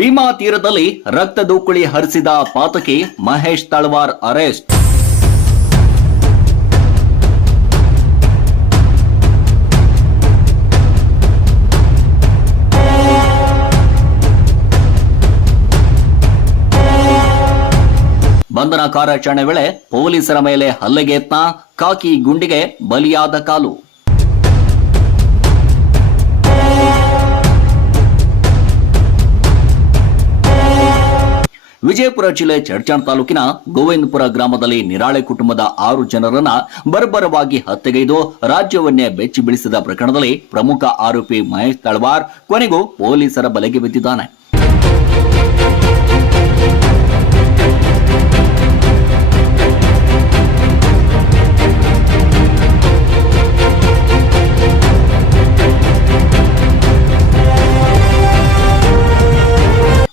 ಭೀಮಾ ತೀರದಲ್ಲಿ ರಕ್ತದೂಕುಳಿ ಹರಿಸಿದ ಪಾತಕಿ ಮಹೇಶ್ ತಳವಾರ್ ಅರೆಸ್ಟ್. ಬಂಧನ ಕಾರ್ಯಾಚರಣೆ ವೇಳೆ ಪೊಲೀಸರ ಮೇಲೆ ಹಲ್ಲೆಗೆ ಯತ್ನ, ಕಾಕಿ ಗುಂಡಿಗೆ ಬಲಿಯಾದ ಕಾಲು. ವಿಜಯಪುರ ಜಿಲ್ಲೆ ಚಡ್ಚಾಣ ತಾಲೂಕಿನ ಗೋವಿಂದಪುರ ಗ್ರಾಮದಲ್ಲಿ ನಿರಾಳೆ ಕುಟುಂಬದ 6 ಜನರನ್ನ ಬರ್ಬರವಾಗಿ ಹತ್ಯೆಗೈದು ರಾಜ್ಯವನ್ನೇ ಬೆಚ್ಚಿ ಬೀಳಿಸಿದ ಪ್ರಕರಣದಲ್ಲಿ ಪ್ರಮುಖ ಆರೋಪಿ ಮಹೇಶ್ ತಳವಾರ್ ಕೊನೆಗೂ ಪೊಲೀಸರ ಬಲೆಗೆ ಬಿದ್ದಿದ್ದಾನೆ.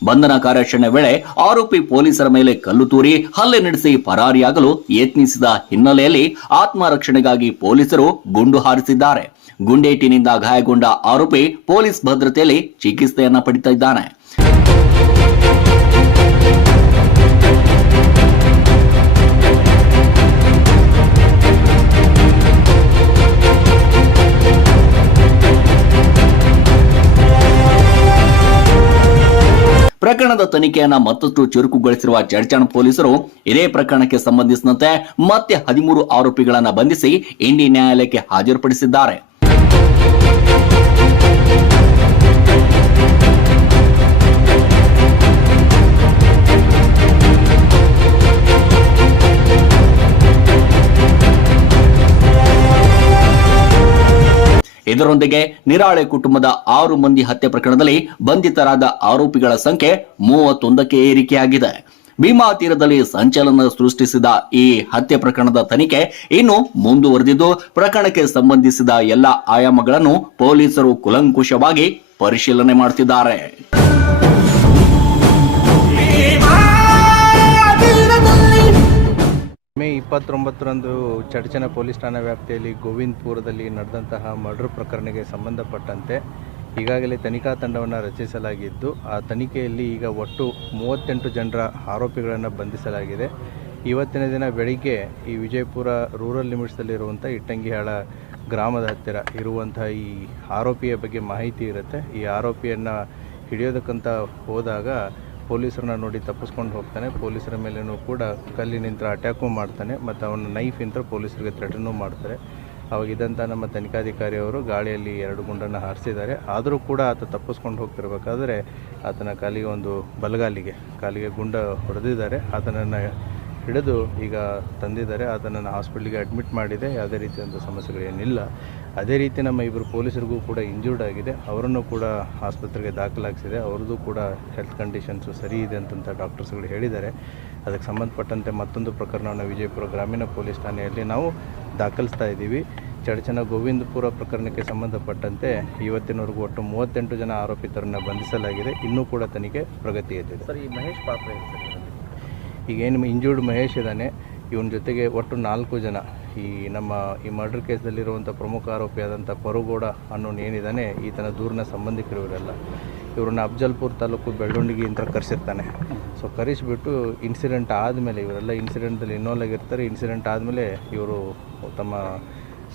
ಬಂಧನ ಕಾರ್ಯಾಚರಣೆ ವೇಳೆ ಆರೋಪಿ ಪೊಲೀಸರ ಮೇಲೆ ಕಲ್ಲು ತೂರಿ ಹಲ್ಲೆ ನಡೆಸಿ ಪರಾರಿಯಾಗಲು ಯತ್ನಿಸಿದ ಹಿನ್ನೆಲೆಯಲ್ಲಿ ಆತ್ಮರಕ್ಷಣೆಗಾಗಿ ಪೊಲೀಸರು ಗುಂಡು ಹಾರಿಸಿದ್ದಾರೆ. ಗುಂಡೇಟಿನಿಂದ ಗಾಯಗೊಂಡ ಆರೋಪಿ ಪೊಲೀಸ್ ಭದ್ರತೆಯಲ್ಲಿ ಚಿಕಿತ್ಸೆಯನ್ನ ಪಡೆದಿದ್ದಾನೆ. ಪ್ರಕರಣದ ತನಿಖೆಯನ್ನ ಮತ್ತಷ್ಟು ಚುರುಕುಗೊಳಿಸಿರುವ ಚಡ್ಚಾಣ ಪೊಲೀಸರು ಇದೇ ಪ್ರಕರಣಕ್ಕೆ ಸಂಬಂಧಿಸಿದಂತೆ ಮತ್ತೆ 13 ಆರೋಪಿಗಳನ್ನು ಬಂಧಿಸಿ ಇಂಡಿ ನ್ಯಾಯಾಲಯಕ್ಕೆ ಹಾಜರುಪಡಿಸಿದ್ದಾರೆ. ಇದರೊಂದಿಗೆ ನಿರಾಳೆ ಕುಟುಂಬದ 6 ಮಂದಿ ಹತ್ಯೆ ಪ್ರಕರಣದಲ್ಲಿ ಬಂಧಿತರಾದ ಆರೋಪಿಗಳ ಸಂಖ್ಯೆ 31ಕ್ಕೆ ಏರಿಕೆಯಾಗಿದೆ. ಭೀಮಾ ತೀರದಲ್ಲಿ ಸಂಚಲನ ಸೃಷ್ಟಿಸಿದ ಈ ಹತ್ಯೆ ಪ್ರಕರಣದ ತನಿಖೆ ಇನ್ನು ಮುಂದುವರೆದಿದ್ದು, ಪ್ರಕರಣಕ್ಕೆ ಸಂಬಂಧಿಸಿದ ಎಲ್ಲ ಆಯಾಮಗಳನ್ನು ಪೊಲೀಸರು ಕೂಲಂಕುಷವಾಗಿ ಪರಿಶೀಲನೆ ಮಾಡುತ್ತಿದ್ದಾರೆ. ಮೇ 29ರಂದು ಚಡ್ಚಣ ಪೊಲೀಸ್ ಠಾಣಾ ವ್ಯಾಪ್ತಿಯಲ್ಲಿ ಗೋವಿಂದಪುರದಲ್ಲಿ ನಡೆದಂತಹ ಮರ್ಡರ್ ಪ್ರಕರಣಕ್ಕೆ ಸಂಬಂಧಪಟ್ಟಂತೆ ಈಗಾಗಲೇ ತನಿಖಾ ತಂಡವನ್ನು ರಚಿಸಲಾಗಿದ್ದು, ಆ ತನಿಖೆಯಲ್ಲಿ ಈಗ ಒಟ್ಟು 38 ಜನರ ಆರೋಪಿಗಳನ್ನು ಬಂಧಿಸಲಾಗಿದೆ. ಇವತ್ತಿನ ದಿನ ಬೆಳಿಗ್ಗೆ ಈ ವಿಜಯಪುರ ರೂರಲ್ ಲಿಮಿಟ್ಸಲ್ಲಿರುವಂಥ ಇಟ್ಟಂಗಿಹಾಳ ಗ್ರಾಮದ ಹತ್ತಿರ ಇರುವಂತಹ ಈ ಆರೋಪಿಯ ಬಗ್ಗೆ ಮಾಹಿತಿ ಇರುತ್ತೆ. ಈ ಆರೋಪಿಯನ್ನು ಹಿಡಿಯೋದಕ್ಕಂತ ಹೋದಾಗ ಪೊಲೀಸರನ್ನ ನೋಡಿ ತಪ್ಪಿಸ್ಕೊಂಡು ಹೋಗ್ತಾನೆ. ಪೊಲೀಸರ ಮೇಲೇನೂ ಕೂಡ ಕಲ್ಲಿನಿಂದ ಅಟ್ಯಾಕು ಮಾಡ್ತಾನೆ ಮತ್ತು ಅವನ ನೈಫಿಂದ ಪೊಲೀಸರಿಗೆ ಥ್ರೆಟನ್ನು ಮಾಡ್ತಾರೆ. ಅವಾಗ ಇದ್ದಂಥ ನಮ್ಮ ತನಿಖಾಧಿಕಾರಿ ಅವರು ಗಾಳಿಯಲ್ಲಿ 2 ಗುಂಡನ್ನು ಹಾರಿಸಿದ್ದಾರೆ. ಆದರೂ ಕೂಡ ಆತ ತಪ್ಪಿಸ್ಕೊಂಡು ಹೋಗ್ತಿರ್ಬೇಕಾದ್ರೆ ಆತನ ಕಾಲಿಗೆ ಗುಂಡ ಹೊಡೆದಿದ್ದಾರೆ. ಆತನನ್ನು ಹಿಡಿದು ಈಗ ತಂದಿದ್ದಾರೆ. ಆತನನ್ನು ಹಾಸ್ಪಿಟ್ಲಿಗೆ ಅಡ್ಮಿಟ್ ಮಾಡಿದೆ. ಯಾವುದೇ ರೀತಿಯಾದಂಥ ಸಮಸ್ಯೆಗಳೇನಿಲ್ಲ. ಅದೇ ರೀತಿ ನಮ್ಮ 2 ಪೊಲೀಸರಿಗೂ ಕೂಡ ಇಂಜೂರ್ಡ್ ಆಗಿದೆ. ಅವರನ್ನು ಕೂಡ ಆಸ್ಪತ್ರೆಗೆ ದಾಖಲಾಗಿಸಿದೆ. ಅವ್ರದ್ದು ಕೂಡ ಹೆಲ್ತ್ ಕಂಡೀಷನ್ಸು ಸರಿ ಇದೆ ಅಂತಂತ ಡಾಕ್ಟರ್ಸ್ಗಳು ಹೇಳಿದ್ದಾರೆ. ಅದಕ್ಕೆ ಸಂಬಂಧಪಟ್ಟಂತೆ ಮತ್ತೊಂದು ಪ್ರಕರಣವನ್ನು ವಿಜಯಪುರ ಗ್ರಾಮೀಣ ಪೊಲೀಸ್ ಠಾಣೆಯಲ್ಲಿ ನಾವು ದಾಖಲಿಸ್ತಾ ಇದ್ದೀವಿ. ಚಡ್ಚಣ ಗೋವಿಂದಪುರ ಪ್ರಕರಣಕ್ಕೆ ಸಂಬಂಧಪಟ್ಟಂತೆ ಇವತ್ತಿನವರೆಗೂ ಒಟ್ಟು 38 ಜನ ಆರೋಪಿತರನ್ನು ಬಂಧಿಸಲಾಗಿದೆ. ಇನ್ನೂ ಕೂಡ ತನಿಖೆ ಪ್ರಗತಿಯಲ್ಲಿದೆ. ಸರ್, ಈ ಮಹೇಶ್ ಪಾತ್ರ ಏನು ಸರ್? ಈಗೇನು ಇಂಜೂರ್ಡ್ ಮಹೇಶ್ ಇದ್ದಾನೆ, ಇವನ ಜೊತೆಗೆ ಒಟ್ಟು 4 ಜನ ಈ ಮರ್ಡರ್ ಕೇಸಲ್ಲಿರುವಂಥ ಪ್ರಮುಖ ಆರೋಪಿಯಾದಂಥ ಪರುಗೌಡ ಅನ್ನೋನು ಏನಿದ್ದಾನೆ, ಈತನ ದೂರಿನ ಸಂಬಂಧಿಕರು ಇವರೆಲ್ಲ. ಇವ್ರನ್ನ ಅಫ್ಜಲ್ಪುರ್ ತಾಲೂಕು ಬೆಳ್ಳುಂಡಿಗೆ ಅಂತ ಕರೆಸಿರ್ತಾನೆ. ಸೊ ಕರೆಸಿಬಿಟ್ಟು ಇನ್ಸಿಡೆಂಟ್ ಆದಮೇಲೆ ಇವರೆಲ್ಲ ಇನ್ಸಿಡೆಂಟಲ್ಲಿ ಇನ್ವಾಲ್ವ್ ಆಗಿರ್ತಾರೆ. ಇನ್ಸಿಡೆಂಟ್ ಆದಮೇಲೆ ಇವರು ತಮ್ಮ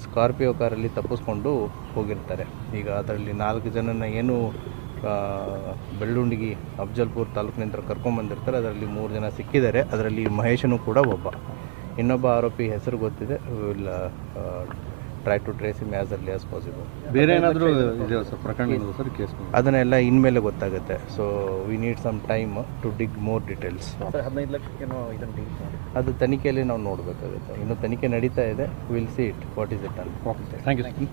ಸ್ಕಾರ್ಪಿಯೋ ಕಾರಲ್ಲಿ ತಪ್ಪಿಸ್ಕೊಂಡು ಹೋಗಿರ್ತಾರೆ. ಈಗ ಅದರಲ್ಲಿ 4 ಜನನ ಏನು ಬೆಳ್ಳುಂಡಿಗೆ ಅಫ್ಜಲ್ಪುರ್ ತಾಲೂಕಿನಿಂದ ಕರ್ಕೊಂಡ್ಬಂದಿರ್ತಾರೆ. ಅದರಲ್ಲಿ 3 ಜನ ಸಿಕ್ಕಿದ್ದಾರೆ. ಅದರಲ್ಲಿ ಮಹೇಶನು ಕೂಡ ಒಬ್ಬ. ಇನ್ನೊಬ್ಬ ಆರೋಪಿ ಹೆಸರು ಗೊತ್ತಿದೆ. Will try to trace him as early as possible. ಬೇರೆ ಏನಾದರೂ ಇದೆಯಾ ಸರ್ ಪ್ರಕರಣ ಸರ್ ಕೇಸ್? ಅದನ್ನೆಲ್ಲ ಇನ್ಮೇಲೆ ಗೊತ್ತಾಗುತ್ತೆ. So we need some time to dig more details. 15 ಲಕ್ಷಕ್ಕೇನೋ ಇದನ್ನು ಡೀಲ್ ಮಾಡಿ ಅದು ತನಿಖೆಯಲ್ಲಿ ನಾವು ನೋಡಬೇಕಾಗುತ್ತೆ. ಇನ್ನು ತನಿಖೆ ನಡೀತಾ ಇದೆ. Will see it what is it. Okay, thank you.